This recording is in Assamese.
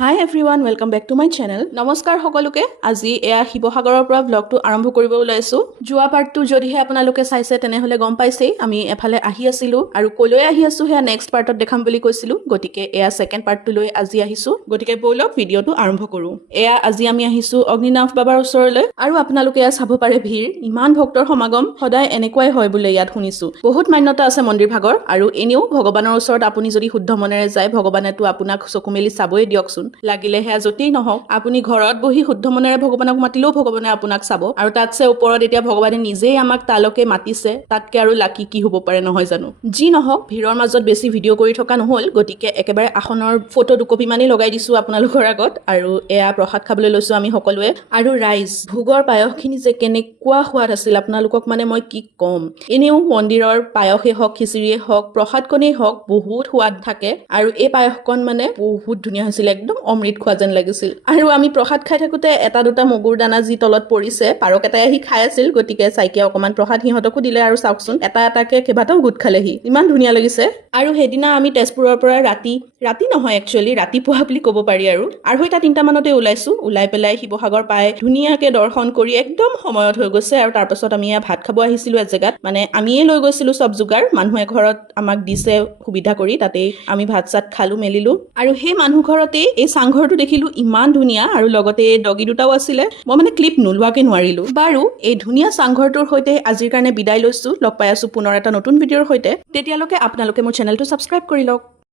Hi everyone, welcome back to my channel. নমস্কাৰ সকলোকে আজি এয়া শিৱসাগৰৰ পৰা ব্লগটো আৰম্ভ কৰিব ওলাইছো। জুৱা পাৰ্টটো যদিহে আপোনালোকে চাইছে তেনেহলে গম পাইছেই আমি এফালে আহি আছিলো আৰু কলৈ আহি আছো হেয়া নেক্সট পাৰ্টত দেখাম বুলি কৈছিলো। গতিকে এয়া সেকেন্ড পাৰ্টটো লৈ আজি আহিছো। গতিকে বলক ভিডিওটো আৰম্ভ কৰো। এয়া আজি আমি আহিছো অগ্নিনাভ বাবাৰ ওচৰলৈ আৰু আপোনালোকে এয়া চাব পাৰে ভিৰ ইমান ভক্তৰ সমাগম সদায় এনেকুৱাই হয় বুলি ইয়াত শুনিছো। বহুত মান্যতা আছে মন্দিৰ ভাগৰ আৰু এনেও ভগৱানৰ ওচৰত আপুনি যদি শুদ্ধ মনেৰে যায় ভগৱানেটো আপোনাক চকু মেলি চাবই দিয়কচোন। লাগিলে হেয়া যতেই নহওক আপুনি ঘৰত বহি শুদ্ধ মনেৰে ভগৱানক মাতিলেও ভগৱানে আপোনাক চাব আৰু তাতছে ওপৰত এতিয়া ভগৱানে নিজেই আমাক তালকে মাতিছে তাতকে আৰু লাকি কি হ'ব পাৰে নহয় জানো। যি নহওক ভিৰৰ মাজত বেছি ভিডিও কৰি থকা নহল গতিকে একেবাৰে আসনৰ ফটো দুকপি মানি লগাই দিছো আপোনালোকৰ আগত আৰু এয়া প্ৰসাদ খাবলৈ লৈছো আমি সকলোৱে আৰু ৰাইজ ভোগৰ পায়সখিনি যে কেনেকুৱা সোৱাদ আছিল আপোনালোকক মানে মই কি কম। এনেও মন্দিৰৰ পায়সে হওক খিচিৰিয়ে হওক প্ৰসাদকণেই হওক বহুত সোৱাদ থাকে আৰু এই পায়সকণ মানে বহুত ধুনীয়া হৈছিল একদম অমৃত খোৱা যেন লাগিছিল আৰু আমি প্ৰসাদ খাই থাকোতে এটা দুটা মগুৰ দানা যি তলত পৰিছে পাৰক এটাই আহি খাই আছিল গতিকে চাইকে অকমান প্ৰসাদ সিহঁতকো দিলে আৰু চাওকচোন এটা এটাকে কেইবাটাও গোট খালেহি ইমান ধুনীয়া লাগিছে। আৰু সেইদিনা আমি তেজপুৰৰ পৰা ৰাতি নহয় একচুৱেলি ৰাতিপুৱা বুলি ক'ব পাৰি আৰু 2:30 মানতে ওলাইছো। ওলাই পেলাই শিৱসাগৰ পাই ধুনীয়াকে দৰ্শন কৰি একদম সময়ত হৈ গৈছে আৰু তাৰ পাছত আমি ভাত খাব আহিছিলো এজেগাত মানে আমিয়ে লৈ গৈছিলো সব যোগাৰ মানুহে ঘৰত আমাক দিছে সুবিধা কৰি তাতেই আমি ভাত চাত খালো মেলিলো আৰু সেই মানুহ ঘৰতে এই চাংঘৰটো দেখিলো ইমান ধুনীয়া আৰু লগতে ডগি দুটাও আছিলে মই মানে ক্লিপ নোলোৱাকে নোৱাৰিলো। বাৰু এই ধুনীয়া চাংঘৰটোৰ সৈতে আজিৰ কাৰণে বিদায় লৈছো। লগ পাই আছো পুনৰ এটা নতুন ভিডিঅ'ৰ সৈতে। তেতিয়ালৈকে আপোনালোকে মোৰ চেনেলটো সাবস্ক্ৰাইব কৰি লওক।